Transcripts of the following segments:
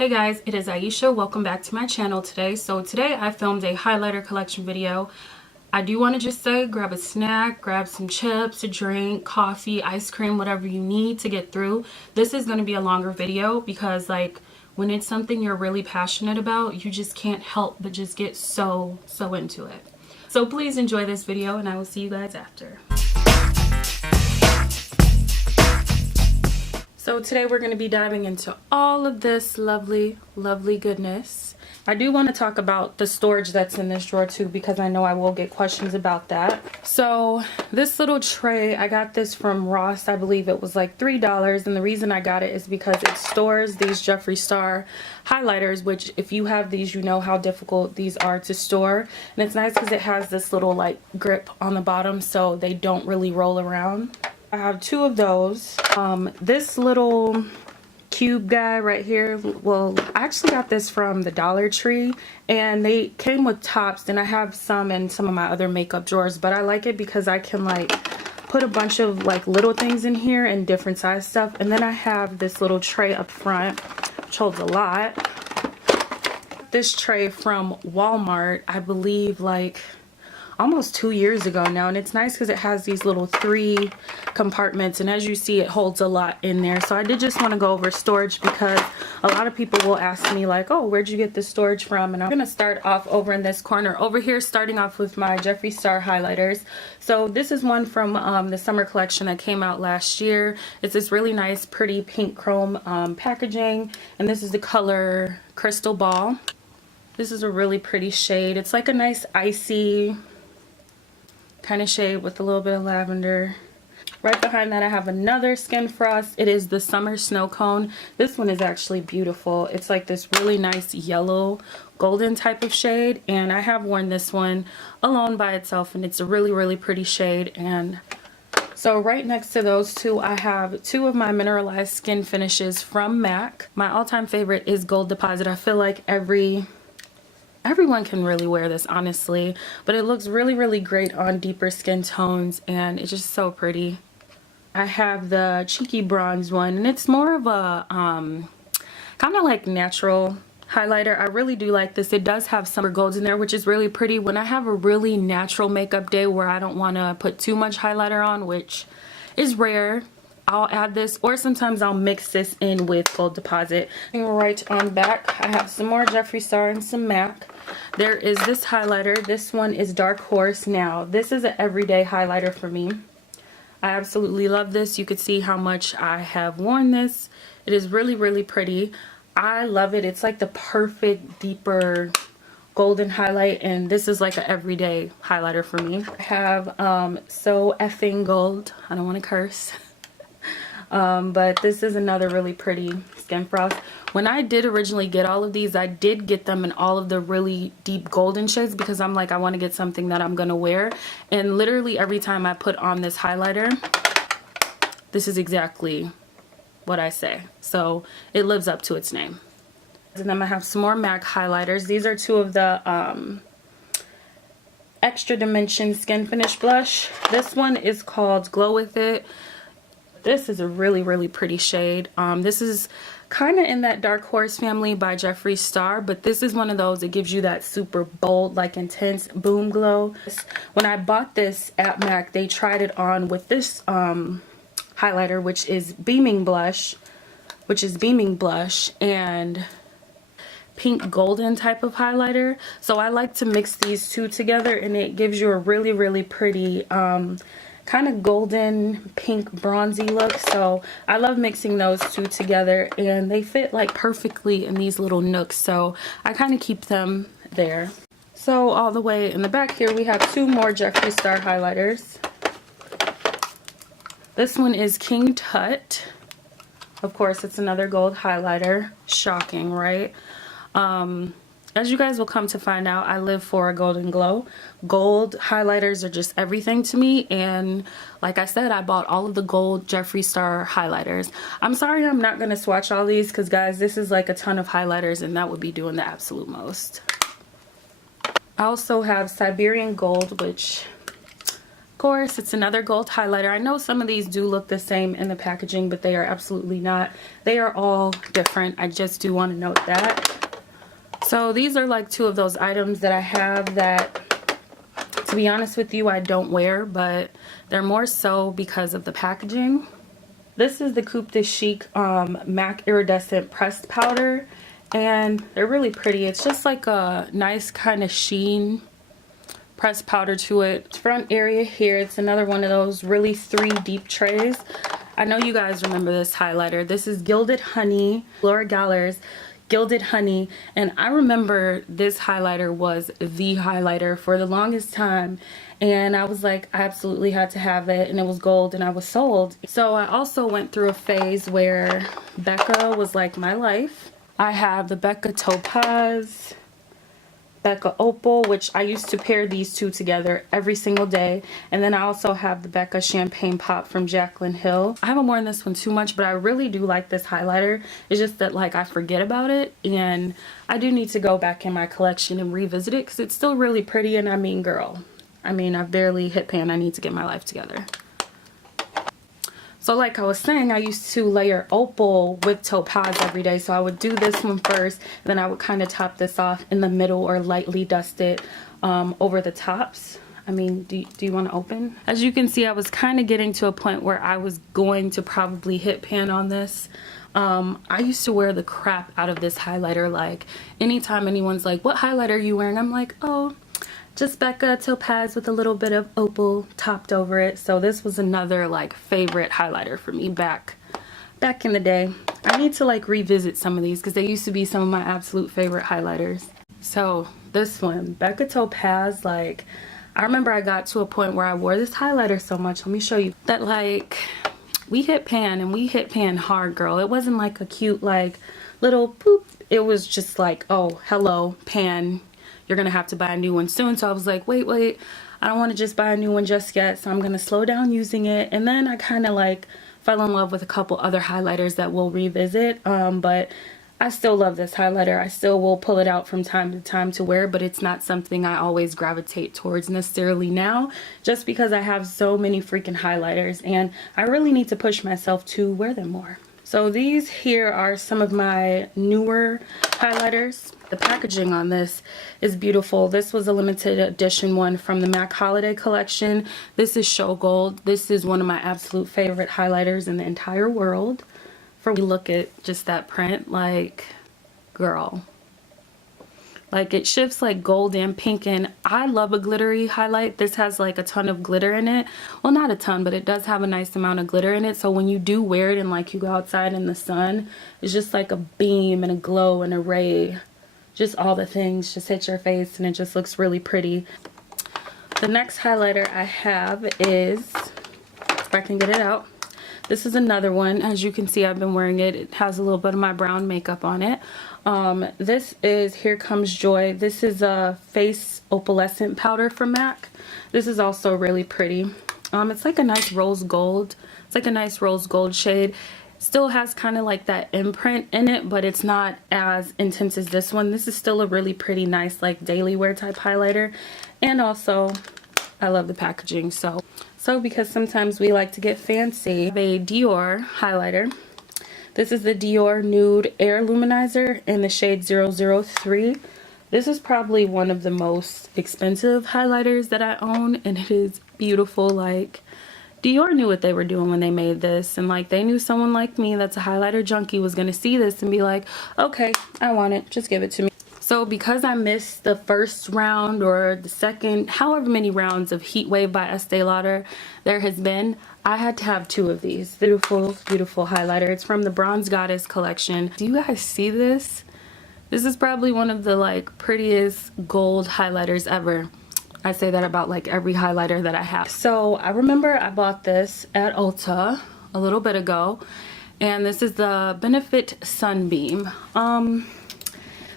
Hey guys, it is Aisha. Welcome back to my channel today. So today I filmed a highlighter collection video. I do want to just say grab a snack, grab some chips, a drink, coffee, ice cream, whatever you need to get through. This is going to be a longer video because like when it's something you're really passionate about, you just can't help but just get so into it. So please enjoy this video and I will see you guys after. So today we're going to be diving into all of this lovely goodness. I do want to talk about the storage that's in this drawer too, because I know I will get questions about that. So this little tray, I got this from Ross. I believe it was like $3, and the reason I got it is because it stores these Jeffree Star highlighters, which if you have these, you know how difficult these are to store. And it's nice because it has this little like grip on the bottom so they don't really roll around. I have two of those. This little cube guy right here, well, I actually got this from the Dollar Tree and they came with tops, and I have some in some of my other makeup drawers, but I like it because I can like put a bunch of like little things in here and different size stuff. And then I have this little tray up front which holds a lot. This tray from Walmart, I believe like almost 2 years ago now, and it's nice because it has these little 3 compartments, and as you see it holds a lot in there. So I did just want to go over storage because a lot of people will ask me like, oh, where'd you get this storage from? And I'm gonna start off over in this corner over here, starting off with my Jeffree Star highlighters. So this is one from the summer collection that came out last year. It's this really nice pretty pink chrome packaging, and this is the color Crystal Ball. This is a really pretty shade. It's like a nice icy kind of shade with a little bit of lavender. Right behind that I have another Skin Frost. It is the Summer Snow Cone. This one is actually beautiful. It's like this really nice yellow golden type of shade, and I have worn this one alone by itself, and it's a really pretty shade. And so right next to those two I have two of my mineralized skin finishes from MAC. My all-time favorite is Gold Deposit. I feel like everyone can really wear this, honestly, but it looks really great on deeper skin tones, and it's just so pretty. I have the Cheeky Bronze one, and it's more of a kind of like natural highlighter. I really do like this. It does have summer golds in there, which is really pretty. When I have a really natural makeup day where I don't want to put too much highlighter on, which is rare, I'll add this, or sometimes I'll mix this in with Gold Deposit. And right on back I have some more Jeffree Star and some MAC. There is this highlighter. This one is Dark Horse. Now this is an everyday highlighter for me. I absolutely love this. You could see how much I have worn this. It is really pretty. I love it. It's like the perfect deeper golden highlight, and this is like an everyday highlighter for me. I have So Effing Gold. I don't want to curse. But this is another really pretty Skin Frost. When I did originally get all of these, I did get them in all of the really deep golden shades because I'm like, I want to get something that I'm gonna wear. And literally every time I put on this highlighter, this is exactly what I say. So it lives up to its name. And then I have some more MAC highlighters. These are two of the Extra Dimension Skin Finish Blush. This one is called Glow With It. This is a really pretty shade. This is kind of in that Dark Horse family by Jeffree Star, but this is one of those that gives you that super bold, like intense boom glow. When I bought this at MAC, they tried it on with this highlighter, which is Beaming Blush, and pink golden type of highlighter. So I like to mix these two together, and it gives you a really pretty kind of golden pink bronzy look. So I love mixing those two together, and they fit like perfectly in these little nooks, so I kind of keep them there. So all the way in the back here we have two more Jeffree Star highlighters. This one is King Tut. Of course, it's another gold highlighter. Shocking, right? As you guys will come to find out, I live for a golden glow. Gold highlighters are just everything to me, and like I said, I bought all of the gold Jeffree Star highlighters. I'm sorry I'm not going to swatch all these because, guys, this is like a ton of highlighters, and that would be doing the absolute most. I also have Siberian Gold, which course, it's another gold highlighter. I know some of these do look the same in the packaging, but they are absolutely not. They are all different. I just do want to note that. So these are like two of those items that I have that, to be honest with you, I don't wear, but they're more so because of the packaging. This is the Coupe de Chic MAC Iridescent Pressed Powder, and they're really pretty. It's just like a nice kind of sheen pressed powder to it. Front area here, it's another one of those really 3 deep trays. I know you guys remember this highlighter. This is Gilded Honey, Galore's Gilded Honey, and I remember this highlighter was the highlighter for the longest time, and I was like, I absolutely had to have it, and it was gold, and I was sold. So I also went through a phase where Becca was like my life. I have the Becca Topaz, Becca Opal, which I used to pair these two together every single day. And then I also have the Becca Champagne Pop from Jaclyn Hill. I haven't worn this one too much, but I really do like this highlighter. It's just that like I forget about it, and I do need to go back in my collection and revisit it because it's still really pretty. And I mean, girl, I mean, I've barely hit pan. I need to get my life together. So like I was saying, I used to layer opal with topaz every day. So I would do this one first, then I would kind of top this off in the middle or lightly dust it over the tops. I mean, do you want to open? As you can see, I was kind of getting to a point where I was going to probably hit pan on this. I used to wear the crap out of this highlighter. Like anytime anyone's like, what highlighter are you wearing? I'm like, oh, just Becca Topaz with a little bit of opal topped over it. So this was another like favorite highlighter for me back in the day. I need to like revisit some of these because they used to be some of my absolute favorite highlighters. So this one, Becca Topaz, like I remember I got to a point where I wore this highlighter so much, let me show you, that like we hit pan, and we hit pan hard, girl. It wasn't like a cute like little poop. It was just like, oh, hello, pan. You're gonna have to buy a new one soon. So I was like, wait, I don't want to just buy a new one just yet, so I'm gonna slow down using it. And then I kind of like fell in love with a couple other highlighters that we'll revisit, but I still love this highlighter. I still will pull it out from time to time to wear, but it's not something I always gravitate towards necessarily now, just because I have so many freaking highlighters and I really need to push myself to wear them more. So these here are some of my newer highlighters. The packaging on this is beautiful. This was a limited edition one from the MAC Holiday collection. This is Show Gold. This is one of my absolute favorite highlighters in the entire world. For we look at just that print, like, girl. Like it shifts like gold and pink, and I love a glittery highlight. This has like a ton of glitter in it. Well, not a ton, but it does have a nice amount of glitter in it. So when you do wear it and like you go outside in the sun, it's just like a beam and a glow and a ray. Just all the things just hit your face, and it just looks really pretty. The next highlighter I have is, if I can get it out, this is another one. As you can see, I've been wearing it. It has a little bit of my brown makeup on it. This is Here Comes Joy. This is a face opalescent powder from MAC. This is also really pretty. It's like a nice rose gold. It's like a nice rose gold shade. Still has kind of like that imprint in it, but it's not as intense as this one. This is still a really pretty, nice like daily wear type highlighter. And also, I love the packaging. So because sometimes we like to get fancy, I have a Dior highlighter. This is the Dior Nude Air Luminizer in the shade 003. This is probably one of the most expensive highlighters that I own, and it is beautiful. Like, Dior knew what they were doing when they made this, and like they knew someone like me that's a highlighter junkie was going to see this and be like, okay, I want it, just give it to me. So because I missed the first round or the second, however many rounds of Heat Wave by Estee Lauder there has been, I had to have two of these. Beautiful, beautiful highlighter. It's from the Bronze Goddess collection. Do you guys see this? This is probably one of the like prettiest gold highlighters ever. I say that about like every highlighter that I have. So I remember I bought this at Ulta a little bit ago, and this is the Benefit Sunbeam.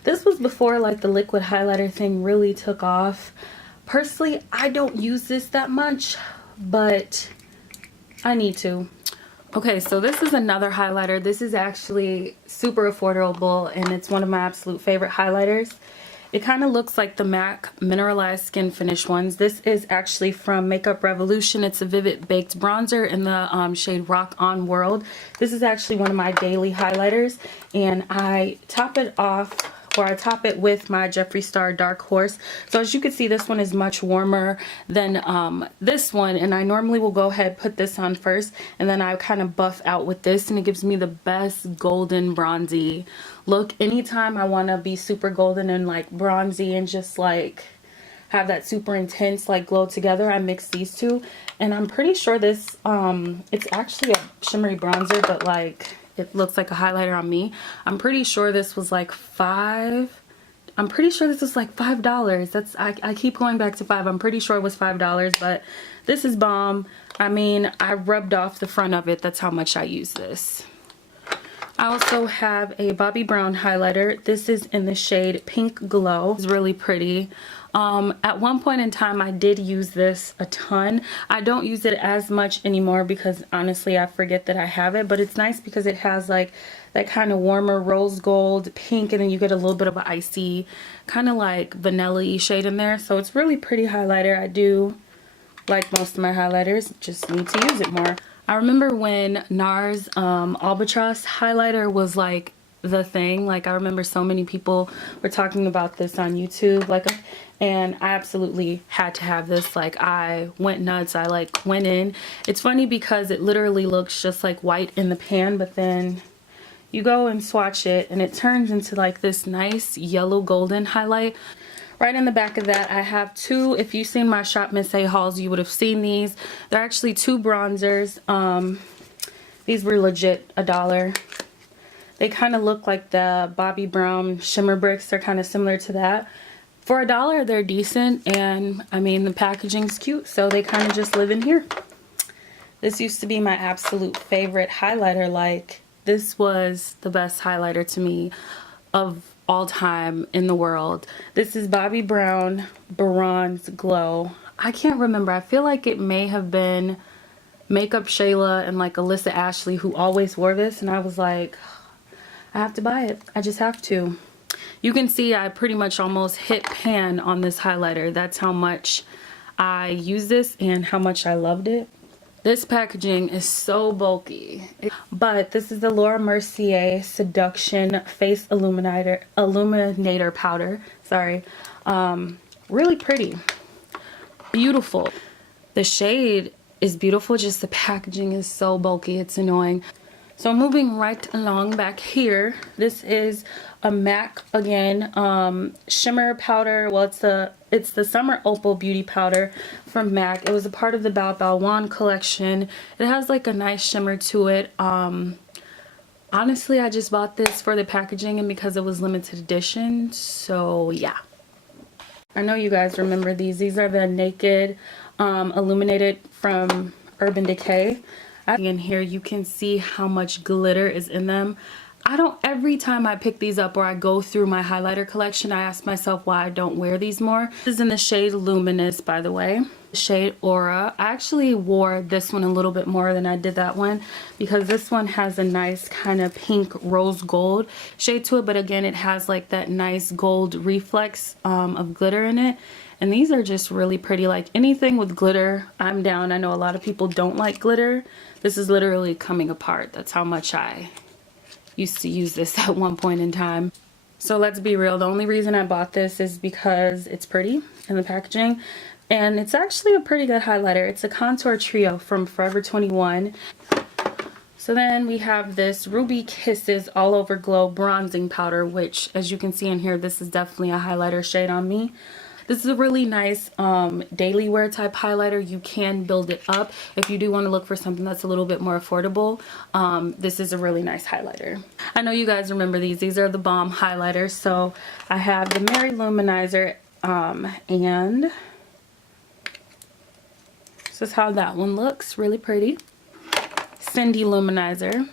This was before like the liquid highlighter thing really took off. Personally, I don't use this that much, but I need to. Okay, so this is another highlighter. This is actually super affordable, and it's one of my absolute favorite highlighters. It kind of looks like the MAC Mineralized Skin Finish ones. This is actually from Makeup Revolution. It's a Vivid Baked Bronzer in the shade Rock On World. This is actually one of my daily highlighters, and I top it off, or I top it with my Jeffree Star Dark Horse. So as you can see, this one is much warmer than this one, and I normally will go ahead put this on first, and then I kind of buff out with this, and it gives me the best golden bronzy look. Anytime I want to be super golden and like bronzy and just like have that super intense like glow together, I mix these two, and I'm pretty sure this it's actually a shimmery bronzer, but like it looks like a highlighter on me. I'm pretty sure this was like $5. I'm pretty sure this was like $5. That's I keep going back to 5. I'm pretty sure it was $5, but this is bomb. I mean, I rubbed off the front of it. That's how much I use this. I also have a Bobbi Brown highlighter. This is in the shade Pink Glow. It's really pretty. At one point in time, I did use this a ton. I don't use it as much anymore because honestly, I forget that I have it, but it's nice because it has like that kind of warmer rose gold pink, and then you get a little bit of an icy, kind of like vanilla-y shade in there. So it's really pretty highlighter. I do like most of my highlighters, just need to use it more. I remember when NARS Albatross highlighter was like the thing. Like I remember so many people were talking about this on YouTube, like, and I absolutely had to have this. Like I went nuts. I like went in. It's funny because it literally looks just like white in the pan, but then you go and swatch it and it turns into like this nice yellow golden highlight. Right in the back of that, I have two. If you've seen my Shop Miss A hauls, you would have seen these. They're actually two bronzers. These were legit $1. They kind of look like the Bobbi Brown Shimmer Bricks. They're kind of similar to that. For $1, they're decent, and I mean, the packaging's cute, so they kind of just live in here. This used to be my absolute favorite highlighter. Like, this was the best highlighter to me of all time in the world. This is Bobbi Brown Bronze Glow. I can't remember. I feel like it may have been Makeup Shayla and like Alyssa Ashley who always wore this, and I was like, I have to buy it. I just have to. You can see I pretty much almost hit pan on this highlighter. That's how much I use this and how much I loved it. This packaging is so bulky, but this is the Laura Mercier Seduction Face Illuminator Powder. Sorry. Really pretty. Beautiful. The shade is beautiful, just the packaging is so bulky, it's annoying. So moving right along back here, this is a MAC again shimmer powder. Well, it's the Summer Opal Beauty Powder from MAC. It was a part of the Bao Bao Wan collection. It has like a nice shimmer to it. Honestly, I just bought this for the packaging and because it was limited edition. So yeah, I know you guys remember these. These are the Naked Illuminated from Urban Decay. In here you can see how much glitter is in them. Every time I pick these up or I go through my highlighter collection, I ask myself why I don't wear these more. This is in the shade Luminous, by the way. The shade Aura. I actually wore this one a little bit more than I did that one because this one has a nice kind of pink rose gold shade to it, but again, it has like that nice gold reflex of glitter in it. And these are just really pretty. Like anything with glitter, I'm down. I know a lot of people don't like glitter. This is literally coming apart. That's how much I used to use this at one point in time. So let's be real. The only reason I bought this is because it's pretty in the packaging. And it's actually a pretty good highlighter. It's a Contour Trio from Forever 21. So then we have this Ruby Kisses All Over Glow Bronzing Powder, which as you can see in here, this is definitely a highlighter shade on me. This is a really nice daily wear type highlighter. You can build it up if you do want to look for something that's a little bit more affordable. This is a really nice highlighter. I know you guys remember these. These are the bomb highlighters. So I have the Mary Luminizer and this is how that one looks. Really pretty. Cindy Luminizer.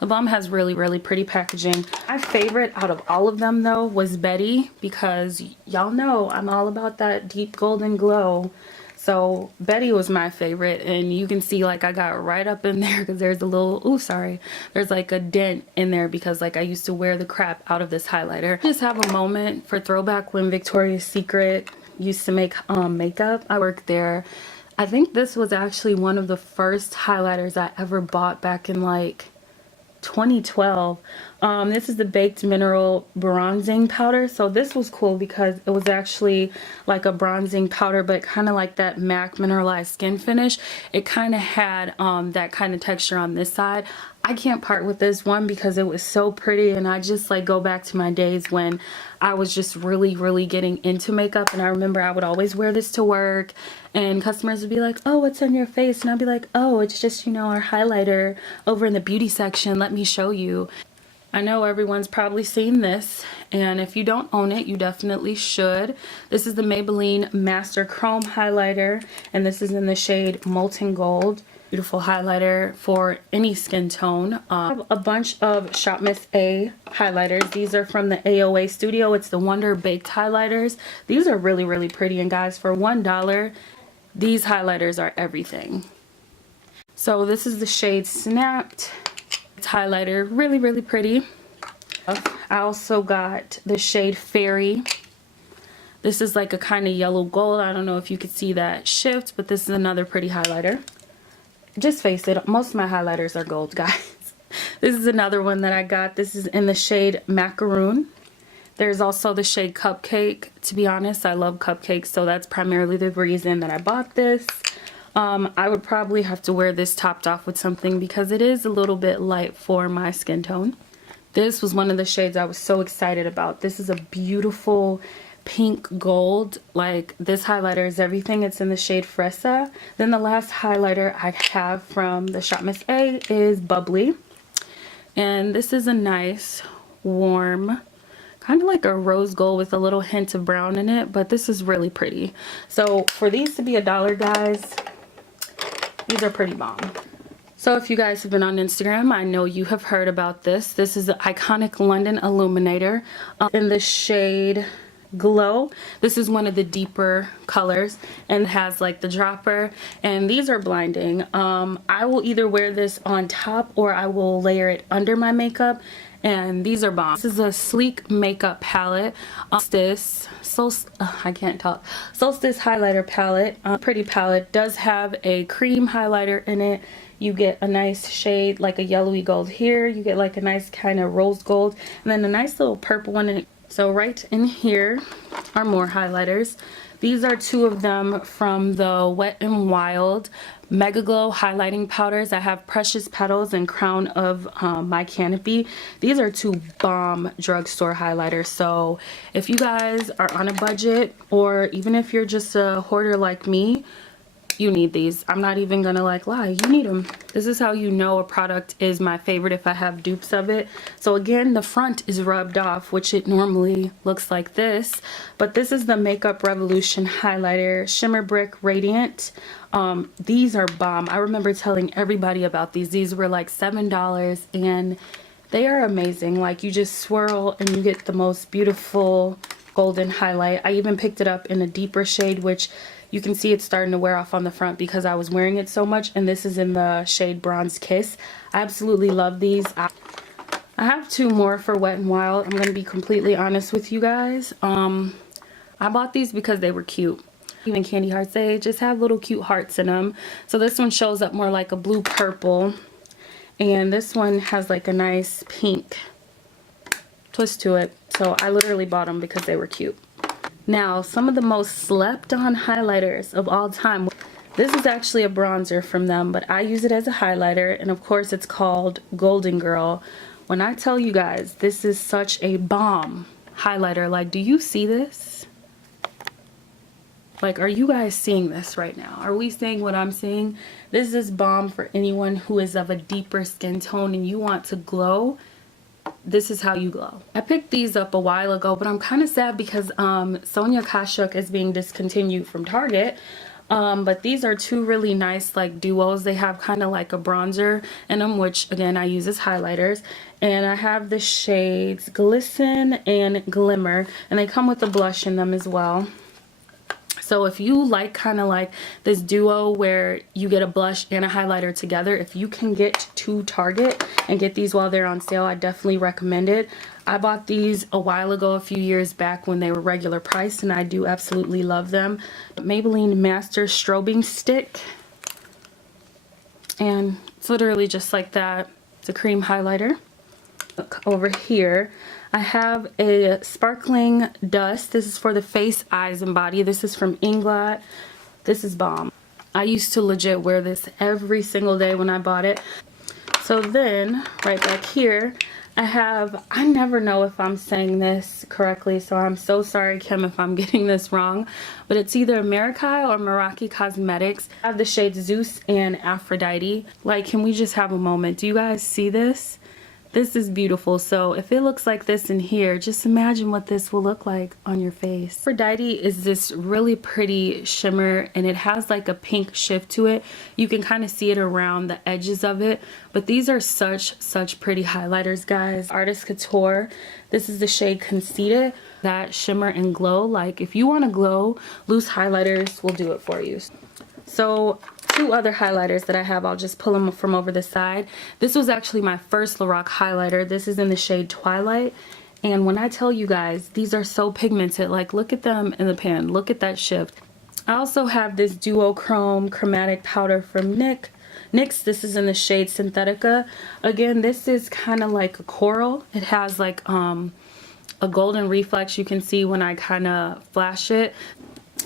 The Balm has really, really pretty packaging. My favorite out of all of them, though, was Betty, because y'all know I'm all about that deep golden glow. So Betty was my favorite, and you can see like I got right up in there because there's a little, oh sorry, there's like a dent in there because like I used to wear the crap out of this highlighter. Just have a moment for throwback when Victoria's Secret used to make makeup. I worked there. I think this was actually one of the first highlighters I ever bought back in like 2012. This is the Baked Mineral Bronzing Powder. So this was cool because it was actually like a bronzing powder, but kind of like that MAC mineralized skin finish. It kind of had that kind of texture on this side. I can't part with this one because it was so pretty, and I just like go back to my days when I was just really getting into makeup. And I remember I would always wear this to work, and customers would be like, oh, what's on your face? And I'd be like, oh, it's just, you know, our highlighter over in the beauty section, let me show you. I know everyone's probably seen this, and if you don't own it, you definitely should. This is the Maybelline Master Chrome highlighter, and this is in the shade Molten Gold. Beautiful highlighter for any skin tone. I have a bunch of Shop Miss A highlighters. These are from the AOA studio. It's the Wonder Baked highlighters. These are really pretty, and guys, for $1, these highlighters are everything. So this is the shade Snapped. It's highlighter, really pretty. I also got the shade Fairy. This is like a kind of yellow gold. I don't know if you could see that shift, but this is another pretty highlighter. Just face it, most of my highlighters are gold, guys. This is another one that I got. This is in the shade Macaroon. There's also the shade Cupcake. To be honest, I love cupcakes, so that's primarily the reason that I bought this. I would probably have to wear this topped off with something because it is a little bit light for my skin tone. This was one of the shades I was so excited about. This is a beautiful pink gold. Like, this highlighter is everything. It's in the shade Fresa. Then the last highlighter I have from the Shop Miss A is Bubbly, and this is a nice warm kind of like a rose gold with a little hint of brown in it, but this is really pretty. So for these to be $1, guys, these are pretty bomb. So if you guys have been on Instagram, I know you have heard about this. This is the iconic London Illuminator in the shade Glow. This is one of the deeper colors and has like the dropper, and these are blinding. I will either wear this on top or I will layer it under my makeup, and these are bomb. This is a sleek makeup palette. Solstice highlighter palette. Pretty palette. Does have a cream highlighter in it. You get a nice shade like a yellowy gold here. You get like a nice kind of rose gold, and then a nice little purple one in it. So right in here are more highlighters. These are two of them from the Wet n Wild Mega Glow highlighting powders. I have Precious Petals and Crown of My Canopy. These are two bomb drugstore highlighters. So if you guys are on a budget, or even if you're just a hoarder like me, you need these. I'm not even gonna like lie, you need them. This is how you know a product is my favorite, if I have dupes of it. So again, the front is rubbed off, which it normally looks like this, but this is the Makeup Revolution highlighter Shimmer Brick Radiant. These are bomb. I remember telling everybody about these. These were like $7, and they are amazing. Like, you just swirl and you get the most beautiful golden highlight. I even picked it up in a deeper shade, which you can see it's starting to wear off on the front because I was wearing it so much, and this is in the shade Bronze Kiss. I absolutely love these. I have two more for Wet n Wild. I'm going to be completely honest with you guys. I bought these because they were cute. Even candy hearts, they just have little cute hearts in them. So this one shows up more like a blue purple, and this one has like a nice pink twist to it. So I literally bought them because they were cute. Now, some of the most slept on highlighters of all time. This is actually a bronzer from them, but I use it as a highlighter, and of course it's called Golden Girl. When I tell you guys, this is such a bomb highlighter. Like, do you see this? Like, are you guys seeing this right now? Are we seeing what I'm seeing? This is bomb for anyone who is of a deeper skin tone and you want to glow. This is how you glow. I picked these up a while ago, but I'm kind of sad because Sonia Kashuk is being discontinued from Target. But these are two really nice like duos. They have kind of like a bronzer in them, which again I use as highlighters. And I have the shades Glisten and Glimmer, and they come with a blush in them as well. So if you like kind of like this duo where you get a blush and a highlighter together, if you can get to Target and get these while they're on sale, I definitely recommend it. I bought these a while ago, a few years back when they were regular price, and I do absolutely love them. Maybelline Master Strobing Stick. And it's literally just like that. It's a cream highlighter. Look over here. I have a sparkling dust. This is for the face, eyes, and body. This is from Inglot. This is bomb. I used to legit wear this every single day when I bought it. So then, right back here, I never know if I'm saying this correctly, so I'm so sorry, Kim, if I'm getting this wrong, but it's either Marakai or Meraki Cosmetics. I have the shades Zeus and Aphrodite. Like, can we just have a moment? Do you guys see this? This is beautiful. So if it looks like this in here, just imagine what this will look like on your face. Aphrodite is this really pretty shimmer, and it has like a pink shift to it. You can kind of see it around the edges of it, but these are such pretty highlighters, guys. Artist Couture. This is the shade Conceited. That shimmer and glow. Like, if you want to glow, loose highlighters will do it for you. So two other highlighters that I have, I'll just pull them from over the side. This was actually my first Lorac highlighter. This is in the shade Twilight, and when I tell you guys, these are so pigmented. Like, look at them in the pan, look at that shift. I also have this duochrome chromatic powder from NYX. This is in the shade Synthetica. Again, this is kind of like a coral. It has like a golden reflex, you can see when I kind of flash it.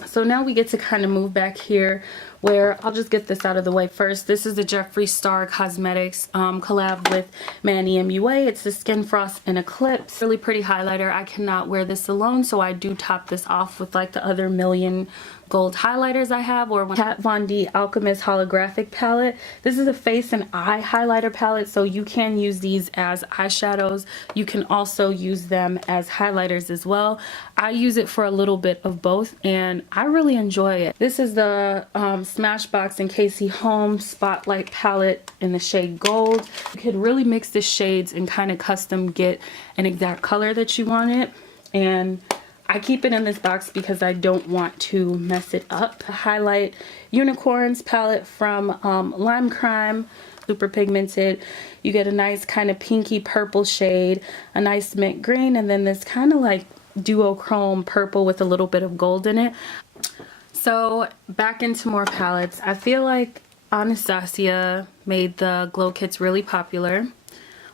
So now we get to kind of move back here, where I'll just get this out of the way first. This is the Jeffree Star Cosmetics collab with Manny MUA. It's the Skin Frost and Eclipse. Really pretty highlighter. I cannot wear this alone, so I do top this off with like the other million gold highlighters I have, or Kat Von D Alchemist Holographic Palette. This is a face and eye highlighter palette, so you can use these as eyeshadows. You can also use them as highlighters as well. I use it for a little bit of both, and I really enjoy it. This is the Smashbox and Casey Holmes Spotlight palette in the shade Gold. You could really mix the shades and kind of custom get an exact color that you want it, and I keep it in this box because I don't want to mess it up. Highlight Unicorns palette from Lime Crime, super pigmented. You get a nice kind of pinky purple shade, a nice mint green, and then this kind of like duochrome purple with a little bit of gold in it. So back into more palettes. I feel like Anastasia made the glow kits really popular.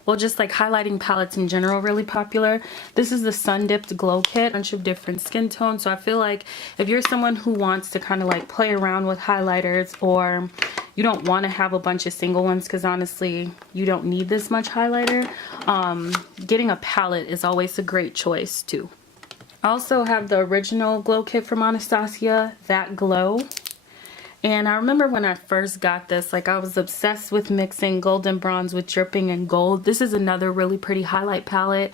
Well, just like highlighting palettes in general really popular. This is the Sun Dipped Glow Kit, a bunch of different skin tones. So I feel like if you're someone who wants to kind of like play around with highlighters, or you don't want to have a bunch of single ones, because honestly you don't need this much highlighter, getting a palette is always a great choice too. I also have the original glow kit from Anastasia, That Glow. And I remember when I first got this, like, I was obsessed with mixing golden bronze with dripping and gold. This is another really pretty highlight palette.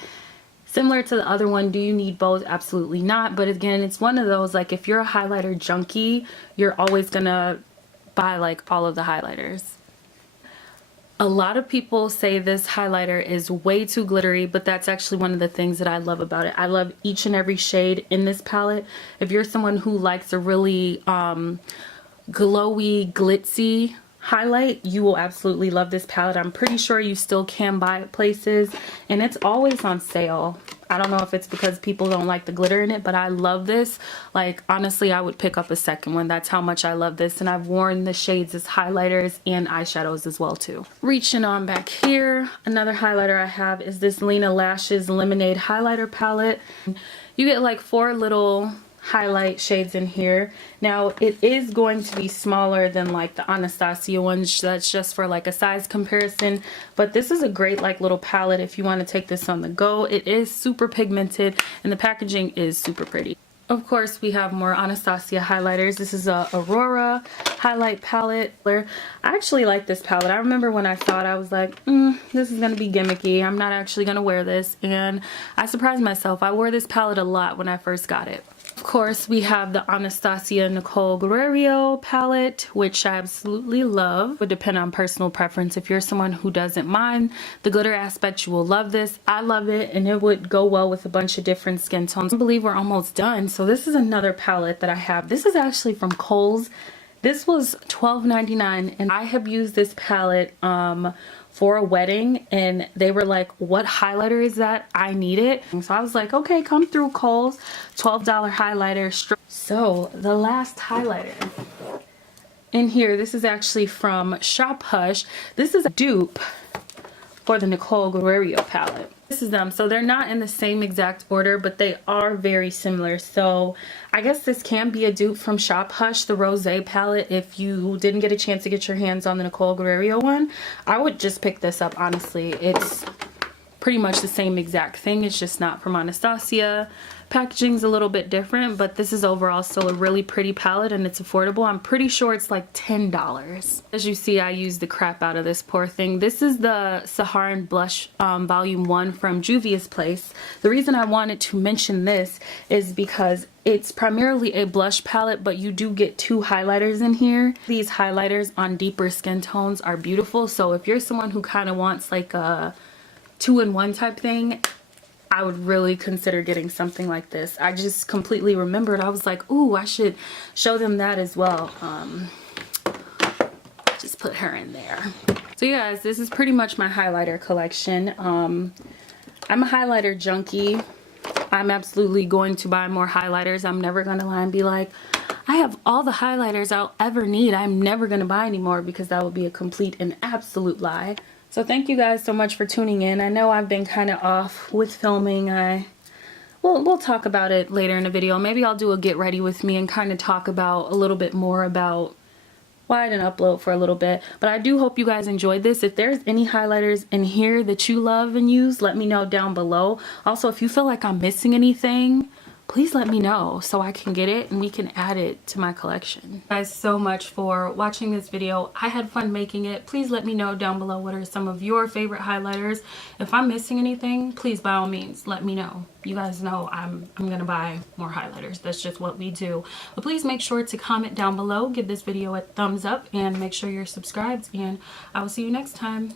Similar to the other one, do you need both? Absolutely not. But again, it's one of those, like, if you're a highlighter junkie, you're always gonna buy like all of the highlighters. A lot of people say this highlighter is way too glittery, but that's actually one of the things that I love about it. I love each and every shade in this palette. If you're someone who likes a really glowy, glitzy highlight, you will absolutely love this palette. I'm pretty sure you still can buy it places, and it's always on sale. I don't know if it's because people don't like the glitter in it, but I love this. Like, honestly, I would pick up a second one. That's how much I love this, and I've worn the shades as highlighters and eyeshadows as well too. Reaching on back here, another highlighter I have is this Lena Lashes Lemonade highlighter palette. You get like 4 little highlight shades in here. Now it is going to be smaller than like the Anastasia ones, that's just for like a size comparison, but this is a great like little palette if you want to take this on the go. It is super pigmented and the packaging is super pretty. Of course, we have more Anastasia highlighters. This is a Aurora highlight palette. I actually like this palette. I remember when I saw it, I was like, this is gonna be gimmicky, I'm not actually gonna wear this, and I surprised myself. I wore this palette a lot when I first got it. course, we have the Anastasia Nicole Guerrero palette, which I absolutely love. Would depend on personal preference. If you're someone who doesn't mind the glitter aspect, you will love this. I love it, and it would go well with a bunch of different skin tones. I believe we're almost done. So this is another palette that I have. This is actually from Kohl's. This was $12.99, and I have used this palette for a wedding, and they were like, what highlighter is that? I need it. And so I was like, okay, come through Kohl's. $12 highlighter. So the last highlighter in here, this is actually from Shop Hush. This is a dupe for the Nicole Guerrero palette. This is them. So they're not in the same exact order, but they are very similar. So I guess this can be a dupe from Shop Hush, the Rosé palette. If you didn't get a chance to get your hands on the Nicole Guerrero one, I would just pick this up, honestly. It's pretty much the same exact thing. It's just not from Anastasia. Packaging's a little bit different, but this is overall still a really pretty palette, and it's affordable. I'm pretty sure it's like $10. As you see, I used the crap out of this poor thing. This is the Saharan Blush Volume 1 from Juvia's Place. The reason I wanted to mention this is because it's primarily a blush palette, but you do get 2 highlighters in here. These highlighters on deeper skin tones are beautiful, so if you're someone who kind of wants like a 2-in-1 type thing, I would really consider getting something like this. I just completely remembered. I was like, ooh, I should show them that as well. Just put her in there. So you guys, this is pretty much my highlighter collection. I'm a highlighter junkie. I'm absolutely going to buy more highlighters. I'm never going to lie and be like, I have all the highlighters I'll ever need. I'm never going to buy any more, because that would be a complete and absolute lie. So thank you guys so much for tuning in. I know I've been kind of off with filming. We'll talk about it later in the video. Maybe I'll do a get ready with me and kind of talk about a little bit more about why I didn't upload for a little bit. But I do hope you guys enjoyed this. If there's any highlighters in here that you love and use, let me know down below. Also, if you feel like I'm missing anything, please let me know so I can get it and we can add it to my collection. Thank you guys so much for watching this video. I had fun making it. Please let me know down below what are some of your favorite highlighters. If I'm missing anything, please by all means let me know. You guys know I'm gonna buy more highlighters. That's just what we do. But please make sure to comment down below, give this video a thumbs up, and make sure you're subscribed, and I will see you next time.